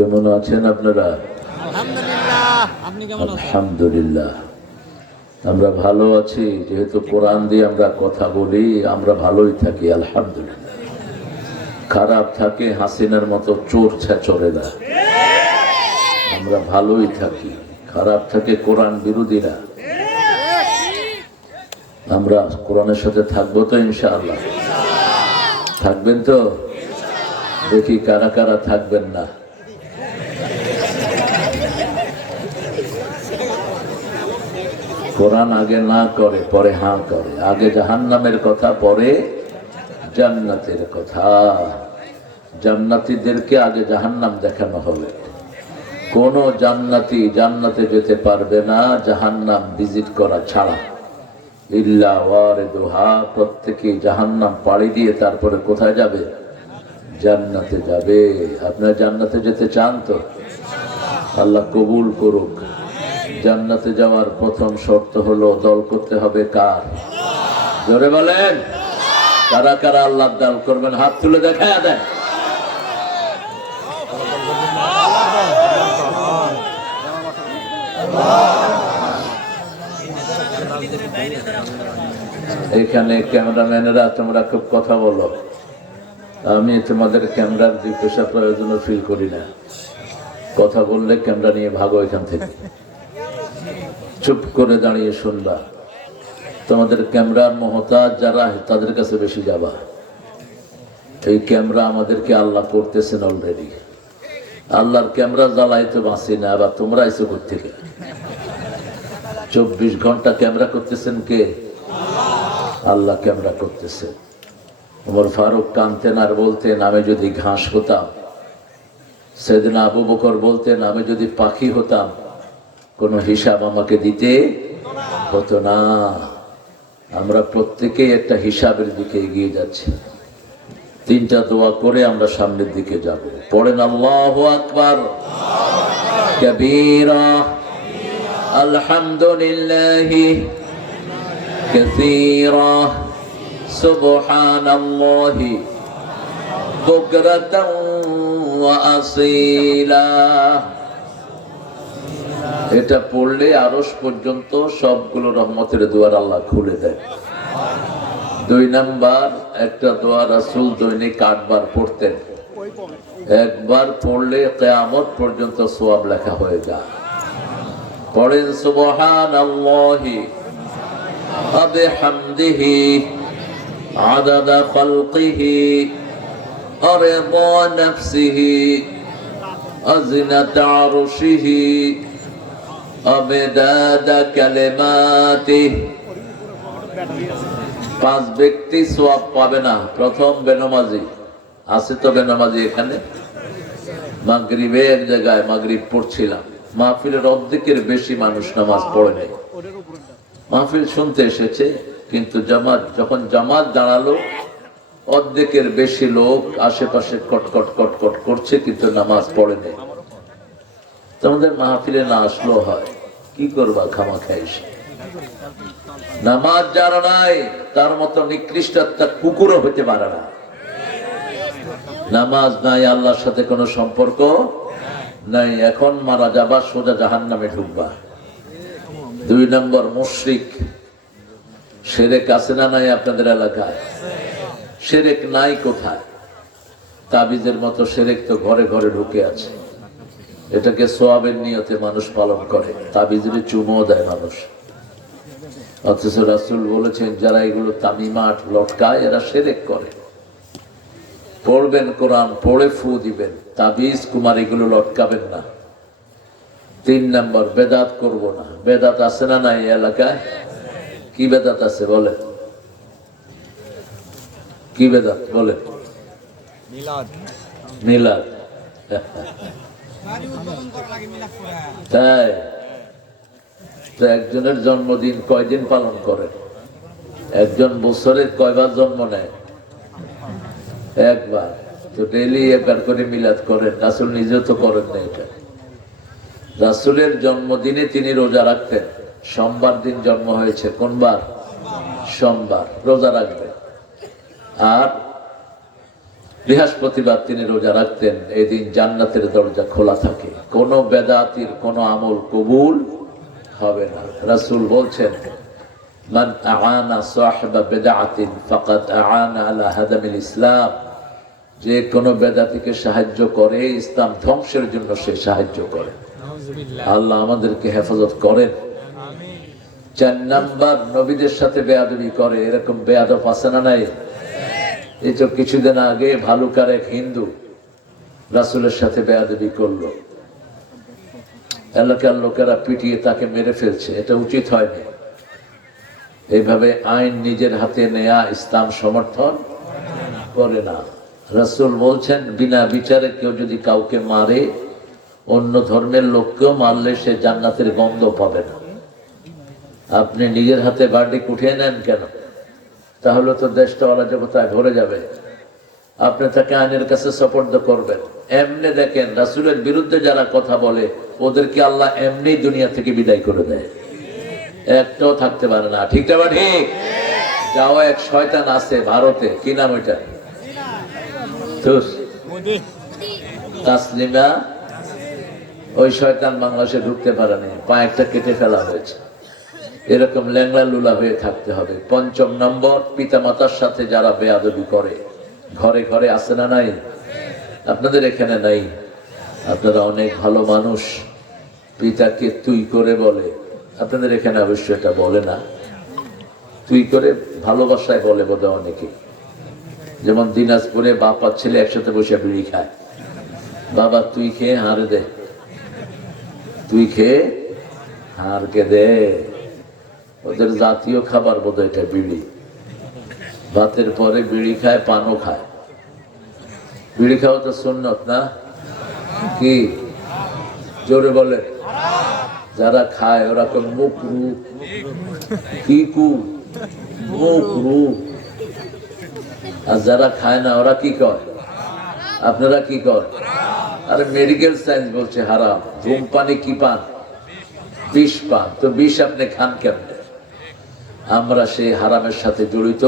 কেমন আছেন আপনারা? আলহামদুলিল্লাহ। আমরা ভালো আছি, যেহেতু কোরআন দিয়ে আমরা কথা বলি, আমরা ভালোই থাকি আলহামদুলিল্লাহ। খারাপ থাকে হাসিনার মতো চোর ছেচরেরা, আমরা ভালোই থাকি। খারাপ থাকে কোরআন বিরোধীরা। আমরা কোরআনের সাথে থাকবো তো ইনশাআল্লাহ? থাকবেন তো? দেখি কারা কারা থাকবেন না। কোরআন আগে না করে পরে হাঁ করে, আগে জাহান্নামের কথা পরে জান্নাতের কথা। জান্নাতীদেরকে আগে জাহান্নাম দেখানো হবে। কোন জান্নাতি জান্নাতে যেতে পারবে না জাহান্নাম ভিজিট করা ছাড়া। ইল্লা ওয়ারিদুহা, প্রত্যেকেই জাহান্নাম পাড়ি দিয়ে তারপরে কোথায় যাবে? জান্নাতে যাবে। আপনারা জান্নাতে যেতে চান তো? আল্লাহ কবুল করুক। জান্নাতে যাওয়ার প্রথম শর্ত হলো দল করতে হবে কার? জোরে বলেন, কারা কারা আল্লাহ দল করবেন? হাত তুলে দেখায় দেন। এখানে ক্যামেরাম্যানেরা তোমরা খুব কথা বলো, আমি তোমাদের ক্যামেরার দুই পয়সা প্রয়োজন ফিল করি না। কথা বললে ক্যামেরা নিয়ে ভাগো এখান থেকে। চুপ করে দাঁড়িয়ে শুনবা। তোমাদের ক্যামেরার মহতাজ যারা তাদের কাছে বেশি যাবা। এই ক্যামেরা আমাদেরকে আল্লাহ করতেছেন অলরেডি। আল্লাহর ক্যামেরা জ্বালাইতে বাঁচি না, আবার তোমরা এসে থেকে 24 ঘন্টা ক্যামেরা করতেছেন কে? আল্লাহ ক্যামেরা করতেছে। ওমর ফারুক কানতেন আর বলতেন, আমি যদি ঘাস হতাম। সেদিন আবু বকর বলতেন, আমি যদি পাখি হতাম কোনো হিসাব আমাকে দিতে হতো না। আমরা প্রত্যেকেই একটা হিসাবের দিকে এগিয়ে যাচ্ছি। 3টা দোয়া করে আমরা সামনের দিকে যাব। পড়েন আল্লাহু আকবার কাবীরা, আলহামদুলিল্লাহি কাসীরা, সুবহানাল্লাহি বুকরাতান ওয়া আসীলা। এটা পড়লে আরশ পর্যন্ত সবগুলো রহমতের দুয়ার আল্লাহ খুলে দেয়। 2 নাম্বার, একটা দোয়া রাসূল দৈনিক 8 বার পড়তেন। একবার পড়লে কিয়ামত পর্যন্ত সওয়াব লেখা হয়ে যায়। পড়েন সুবহানাল্লাহি ওয়া বিহামদিহি আদাদা খালকিহি ওয়া রিদা নাফসিহি ওয়া জিনাতা আরশিহি আবেদাদা কালিমাতিহি। 5 ব্যক্তি সওয়াব পাবে না। প্রথম বেনামাজি আছে তো? বেনামাজি এখানে মাগরিবের জায়গায় মাগরিব পড়ছিলাম, মাহফিলের অর্ধেকের বেশি মানুষ নামাজ পড়ে নাই। মাহফিল শুনতে এসেছে, কিন্তু যখন জামাত দাঁড়ালো অর্ধেকের বেশি লোক আশেপাশে কটকট কটকট করছে, কিন্তু নামাজ পড়ে নেই। তোমাদের মাহফিলে না আসলেও হয়, কি করবা খামাখাই এসে। নামাজ যারা নাই তার মতো নিকৃষ্ট একটা কুকুরও হতে পারে না। নামাজ নাই, আল্লাহর সাথে কোনো সম্পর্ক নাই। এখন মারা যাবা, সোজা জাহান্নামে ঢুকবা। 2 নম্বর মুশরিক। শিরক আছে না নাই আপনাদের এলাকায়? শিরক নাই কোথায়? তাবিজের মতো শিরক তো ঘরে ঘরে ঢুকে আছে। এটাকে সওয়াবের নিয়তে মানুষ পালন করে, তাবিজের চুমো দেয় মানুষ। অথচ রাসূল বলেছেন, যারা এগুলো তামিমাট লটকায় এরা শিরক করে। পড়বেন কোরআন, পড়ে ফু দিবেন, তাবিজ কুমার এগুলো লটকাবেন না। 3 নম্বর, বেদাত করব না। বেদাত আছে না নাই এলাকায়? কি বেদাত আছে বলে? কি বেদাত বলে? মিলাদ। মিলাদ তাই তো? একজনের জন্মদিন কয়দিন পালন করেন? একজন বছরে কয়বার জন্ম নেয়? একবার। তো ডেইলি একবার করে মিলাদ করেন। রাসূল নিজেও তো করেন না এটা। রাসূলের জন্মদিনে তিনি রোজা রাখতেন। সোমবার দিন জন্ম হয়েছে, কোন বার? সোমবার। রোজা রাখবেন। আর বৃহস্পতিবার তিনি রোজা রাখতেন। এই দিন জান্নাতের দরজা খোলা থাকে, কোনো বেদাতির কোনো আমল কবুল হবে না। রাসূল বলছেন, মান আ'আনা সাহিবা বিদআতিন ফাকাদ আ'আনা আলা হাদামিল ইসলাম, যে কোনো বেদাতিকে সাহায্য করে ইসলাম ধ্বংসের জন্য সে সাহায্য করে। আল্লাহ আমাদেরকে হেফাজত করেন। 4 নাম্বার, নবীদের সাথে বেয়াদবি করে, এরকম বেয়াদব আছে না নাই? এই তো কিছুদিন আগে ভালুকার এক হিন্দু রাসূলের সাথে বেয়াদবি করলো, এলাকার লোকেরা পিটিয়ে তাকে মেরে ফেলছে। এটা উচিত হয়নি। এইভাবে আইন নিজের হাতে নেয়া ইসলাম সমর্থন করে না। রাসূল বলছেন, বিনা বিচারে কেউ যদি কাউকে মারে, অন্য ধর্মের লোককেও মারলে সে জান্নাতের গন্ধ পাবে না। আপনি নিজের হাতে বাড়ি উঠিয়ে নেন কেন? তাহলে তো দেশটা অরাজকতায় ভরে যাবে। আপনি তাকে আইনের কাছে সুপর্দ করবেন। এমনি দেখেন, রাসূলের বিরুদ্ধে যারা কথা বলে ওদেরকে আল্লাহ এমনি দুনিয়া থেকে বিদায় করে দেয়, একটাও থাকতে পারে না। ঠিক না ঠিক? যাও, এক শয়তান আছে ভারতে, কি নাম ওইটা? তাসলিমা। ওই শয়তান বাংলাদেশে ঢুকতে পারেনি, পা একটা কেটে ফেলা হয়েছে। এরকম ল্যাংলা লুলা হয়ে থাকতে হবে। 5 নম্বর, পিতা মাতার সাথে যারা বেয়াদবি করে, ঘরে ঘরে আছে না নাই? আপনাদের এখানে নাই, আপনারা অনেক ভালো মানুষ। পিতাকে তুই করে বলে, আপনাদের এখানে অবশ্য এটা বলে না। তুই করে ভালোবাসায় বলে বোধহয় অনেকে। যেমন দিনাজপুরে বাপ আর ছেলে একসাথে বসে বিড়ি খায়, বাবা তুই খেয়ে হারে দে, তুই খেয়ে হারকে দে। ওদের জাতীয় খাবার বোধহয় এটা বিড়ি। ভাতের পরে বিড়ি খায়, পানও খায়। বিড়ি খাওয়া তো সুন্নত না? কি জোরে বলে? যারা খায় ওরা তো মুখ রু, কি কু মুখ রু। আর যারা খায় না ওরা কি কর? আপনারা কি কর? আরে মেডিকেল সায়েন্স বলছে হারাম। ধূমপানে কি পান? বিষ পান। তো বিষ আপনি খান কেমনে? আমরা সেই হারামের সাথে জড়িত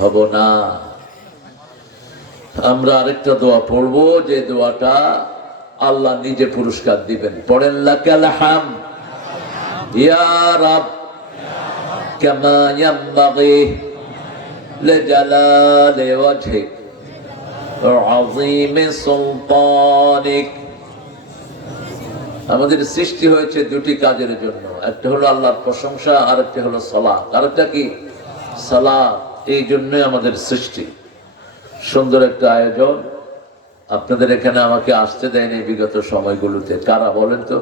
হব না। আমরা আরেকটা দোয়া পড়বো, যে দোয়াটা আল্লাহ নিজে পুরস্কার দিবেন। পড়েন, লাকাল হামদ ইয়া রাব কামা ইয়ানবাগি লিজালালি ওয়াজহিক ওয়া আযীমি সুলতানিক। আমাদের সৃষ্টি হয়েছে দুটি কাজের জন্য, একটা হলো আল্লাহর প্রশংসা, আর একটা হলো সালাত। আরেকটা কি? সালাত। এই জন্যই আমাদের সৃষ্টি। সুন্দর একটা আয়োজন। আপনাদের এখানে আমাকে আসতে দেয়নি বিগত সময়গুলোতে। কারা বলেন তো?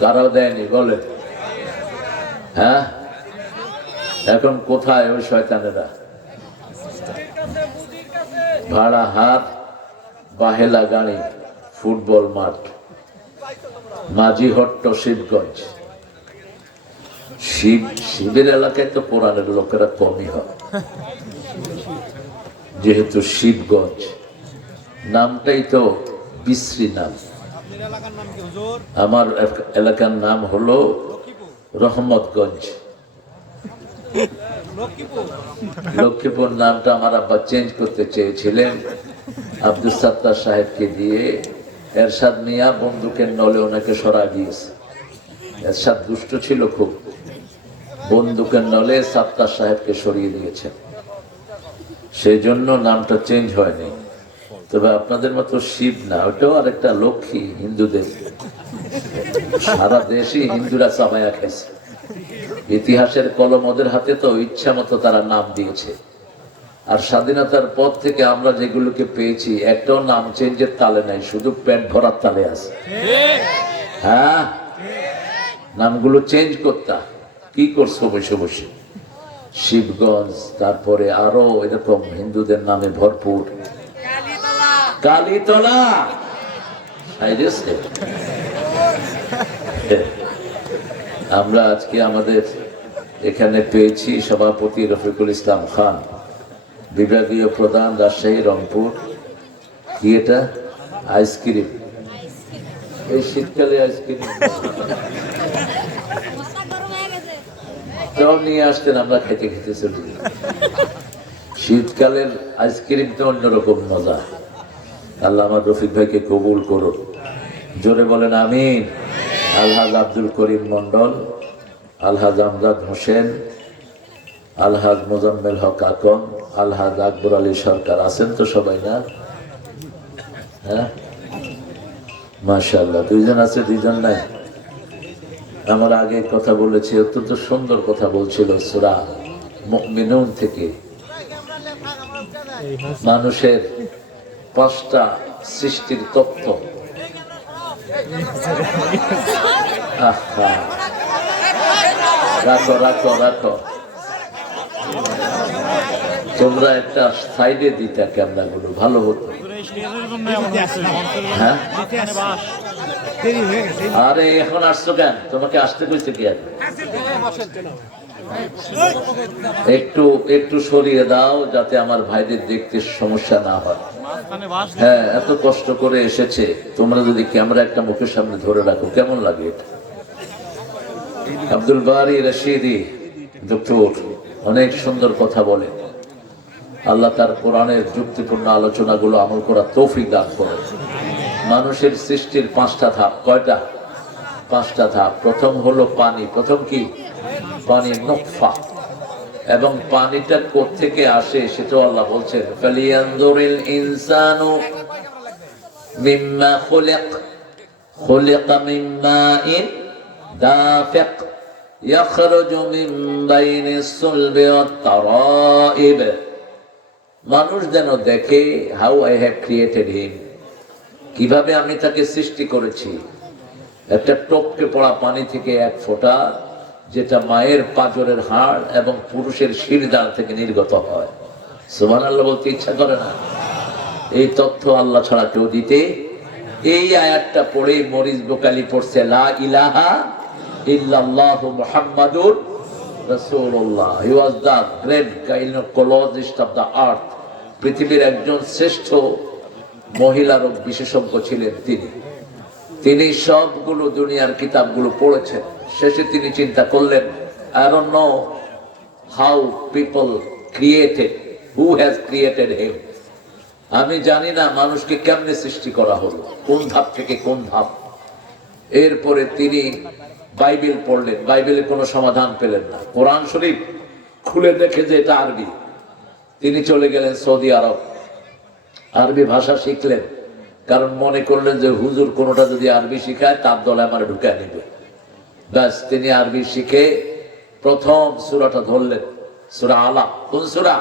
কারাও দেয়নি বলেন? হ্যাঁ, এখন কোথায় ওই শয়তানেরা? ভাড়া হাত, বাহেলা গাড়ি, ফুটবল মাঠ, মাঝিহট্ট, শিবগঞ্জ। শিবের এলাকায় তো কোরআনের লোকেরা কমই হয়, যেহেতু শিবগঞ্জ নামটাই তো বিশ্রী নাম। আমার এলাকার নাম হলো রহমতগঞ্জ। লক্ষ্মীপুর নামটা আমার আব্বা চেঞ্জ করতে চেয়েছিলেন, আব্দুল সাত্তার সাহেবকে দিয়ে। এরশাদ মিয়া বন্দুকের নলে ওনাকে সরাই দিয়েছে। এরশাদ দুষ্ট ছিল খুব, বন্দুকের নলে সাত্তার সাহেবকে সরিয়ে দিয়েছেন। সেই জন্য নামটা চেঞ্জ হয়নি। তবে আপনাদের মতো শিব না, ওটাও আরেকটা লক্ষ্মী হিন্দুদের। সারা দেশে হিন্দুরা চামায়া খেয়েছে। ইতিহাসের কলম ওদের হাতে, তো ইচ্ছা মতো তারা নাম দিয়েছে। আর স্বাধীনতার পর থেকে আমরা যেগুলোকে পেয়েছি একটাও নাম চেঞ্জের তালে নাই, শুধু পেট ভরার তালে আছে। হ্যাঁ, নামগুলো চেঞ্জ করতাম। কি করছো বসে বসে? শিবগঞ্জ, তারপরে আরো এরকম হিন্দুদের নামে ভরপুর। কালীতলা, আমরা আজকে আমাদের এখানে পেয়েছি সভাপতি রফিকুল ইসলাম খান, বিভাগীয় প্রধান রাজশাহী, রংপুর। কি এটা? আইসক্রিম। এই শীতকালে আইসক্রিম নিয়ে আসতেন, আমরা খেতে খেতে চলি। শীতকালের আইসক্রিম তো অন্যরকম মজা। আল্লাহ আমার রফিক ভাইকে কবুল করুন, জোরে বলেন আমিন। আলহাজ আব্দুল করিম মন্ডল, আলহাজ আমজাদ হোসেন, আলহাজ মোজাম্মেল হক আকন, আলহাজ আকবর আলী সরকার আছেন তো সবাই না? হ্যাঁ, মাশাআল্লাহ, দুইজন আছে, দুইজন নাই। আমার আগে কথা বলেছি, অত্যন্ত সুন্দর কথা বলছিল সূরা মুমিনুন থেকে। মানুষের 5টা সৃষ্টির তত্ত্ব। রাখো রাখো রাখো, তোমরা একটা সাইডে দিতা ক্যামেরাগুলো, ভালো হতো। হ্যাঁ, আরে এখন আসছো কেন? তোমাকে আসতে কইছে কি? একটু একটু সরিয়ে দাও যাতে আমার ভাইদের দেখতে সমস্যা না হয়। হ্যাঁ, এত কষ্ট করে এসেছে, তোমরা যদি ক্যামেরা একটা মুখের সামনে ধরে রাখো কেমন লাগে এটা? আব্দুল বারী রশিদি ডক্টর অনেক সুন্দর কথা বলে। আল্লাহ তার কোরআনের যুক্তিপূর্ণ আলোচনাগুলো আমল করার তৌফিক দান করে। মানুষের সৃষ্টির 5টা ধাপ। কয়টা? 5টা ধাপ। প্রথম হলো পানি। প্রথম কি? পানি, নুতফা। এবং পানিটা কোত্থেকে আসে সেটাও আল্লাহ বলছেন, ফালিয়ানজুরিল ইনসানু মিম্মা খুলিক, খুলিকা মিন মাইন দাফিক ইয়াখরুজু মিন বাইনিস সুলবি ওয়াত তারাইব। মানুষ যেন দেখে হাউ আই হ্যাভ ক্রিয়েটেড হিম, কিভাবে আমি তাকে সৃষ্টি করেছি। একটা টপকে পড়া পানি থেকে এক ফোঁটা, যেটা মায়ের পাঁজরের হাড় এবং পুরুষের শিরদাঁড় থেকে নির্গত হয়। সুবহানাল্লাহ বলতে ইচ্ছা করে না? এই তথ্য আল্লাহ ছাড়া কেউ দিতে। এই আয়াতটা পড়ে মরিস বোকালি পড়ছে লা ইলাহা ইল্লাল্লাহু মুহাম্মাদুর রাসূলুল্লাহ। He was the great gynaecologist of the earth. পৃথিবীর একজন শ্রেষ্ঠ মহিলা রোগ বিশেষজ্ঞ ছিলেন তিনি। তিনি সবগুলো দুনিয়ার কিতাবগুলো পড়েছেন। শেষে তিনি চিন্তা করলেন, I don't know how people created, who has created him. আমি জানি না মানুষকে কেমনে সৃষ্টি করা হলো, কোন ধাপ থেকে কোন ধাপ। এরপরে তিনি বাইবেল পড়লেন, বাইবেলে কোনো সমাধান পেলেন না। কোরআন শরীফ খুলে দেখে যে এটা আরবি। তিনি চলে গেলেন সৌদি আরব, আরবি ভাষা শিখলেন, কারণ মনে করলেন যে হুজুর কোনোটা যদি আরবি শিখায় তার দলে আমার ঢুকে নিবে। ব্যাস, তিনি আরবি শিখে প্রথম সূরাটা ধরলেন, সূরা আলাক। কোন সূরা?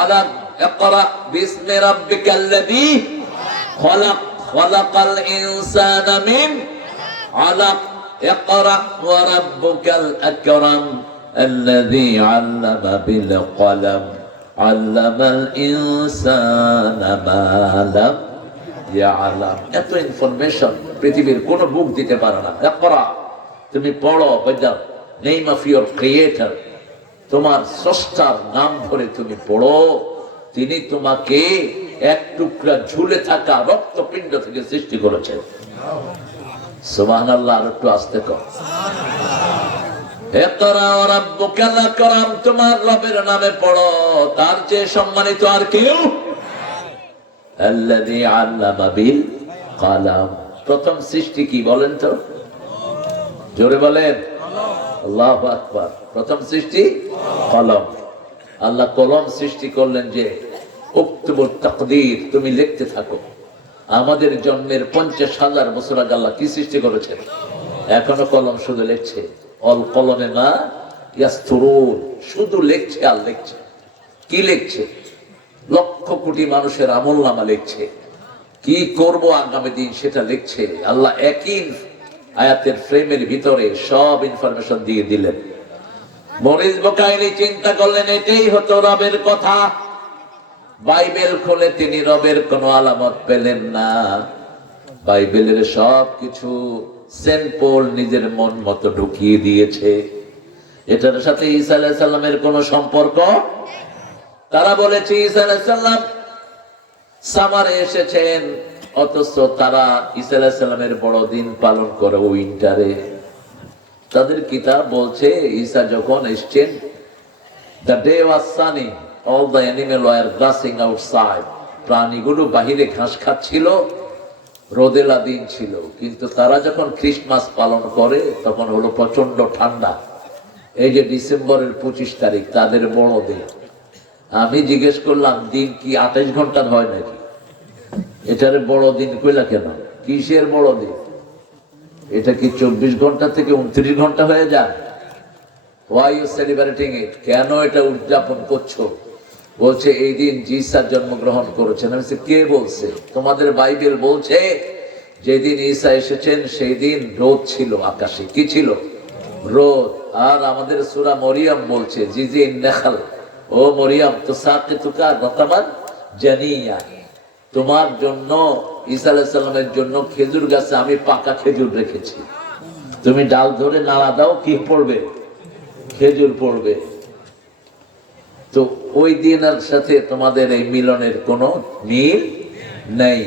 আলাক। ইকরা বিসমি রাব্বিকাল্লাযী খলাক, খলাকাল ইনসানা মিন আলাক, ইকরা ওয়া রাব্বুকাল আকরাম আল্লাযী আল্লামা বিল কলম আল্লামাল ইনসানা মা লাম ইয়ালাম। এত ইনফরমেশন পৃথিবীর কোন বুক দিতে পারে না। ইকরা, তুমি পড়ো, বাজাও, নেম অফ ইওর ক্রিয়েটর, তোমার স্রষ্টার নাম ধরে তুমি পড়ো। তিনি তোমাকে এক টুকরা ঝুলে থাকা রক্তপিণ্ড থেকে সৃষ্টি করেছেন। সুবহানাল্লাহ। আর একটু আস্তে কর। ইকরা ওয়া রাব্বুকাল আকরাম, তোমার রবের নামে পড়ো, তার চেয়ে সম্মানিত আর কেউ। আল্লাযী আল্লামা বিল কলম। প্রথম সৃষ্টি কি বলেন তো? জোরে বলেন। আল্লাহু আকবার। প্রথম সৃষ্টি কলম। আল্লাহ কলম সৃষ্টি করলেন যে উক্তুবুত তাকদীর, তুমি লিখতে থাকো। আমাদের জন্মের 50,000 বছর আগে আল্লাহ কি সৃষ্টি করেছেন? এখনো কলম শুধু লিখছে। অল কলমে মা ইয়াসতুরুন, শুধু লিখছে আর লিখছে। কি লিখছে? লক্ষ কোটি মানুষের আমলনামা লিখছে, কি করব আগামী দিন সেটা লিখছে। আল্লাহ একই আয়াতের ফ্রেমের ভিতরে সব ইনফরমেশন দিয়ে দিলেন। মরিস বোকাইলি চিন্তা করলেন এটাই হতো রবের কথা। বাইবেল খুলে তিনি রবের কোনো আলামত পেলেন না। বাইবেলের সব কিছু সেন্ট পল নিজের মন মতো ঢুকিয়ে দিয়েছে। এটার সাথে ঈসা আলাইহিস সালামের কোনো সম্পর্ক। তারা বলেছে ঈসা আলাইহিস সালাম সামারে এসেছেন, অথচ তারা ঈসা আলাইহিস সালামের বড়দিন পালন করে উইন্টারে। তাদের কিতাব বলছে ঈসা যখন এসেছেন, the day was Sunny, all the animal were grassing outside. প্রাণীগুলো বাহিরে ঘাস খাচ্ছিল, রোদেলা দিন ছিল, কিন্তু তারা যখন ক্রিসমাস পালন করে তখন হলো প্রচন্ড ঠান্ডা। এই যে ডিসেম্বরের 25 তারিখ তাদের বড় দিন। আমি জিজ্ঞেস করলাম দিন কি 28 ঘন্টার হয় নাকি? এটারে বড় দিন কইলা কেন? কিসের বড় দিন? এটা কি 24 ঘন্টা থেকে 29 ঘন্টা হয়ে যায়? Why you celebrating it? কেন এটা উদযাপন করছো? বলছে এই দিন ঈসা জন্মগ্রহণ করেছেন। আমি বলছি কে বলছে? তোমাদের বাইবেল বলছে যেদিন ঈসা এসেছেন সেই দিন রোদ ছিল আকাশে। কি ছিল? রোদ। আর আমাদের সূরা মরিয়ম বলছে জিজিন নাখাল, ও মরিয়ম তুসাকিতুকা রাতাবান জানিয়া, তোমার জন্য ঈসা আলাইহিস সালামের জন্য খেজুর গাছে আমি পাকা খেজুর রেখেছি, তুমি ডাল ধরে নাড়া দাও, কি পড়বে? খেজুর পড়বে। তো ওই দিনের সাথে তোমাদের এই মিলনের কোনো মিল নেই।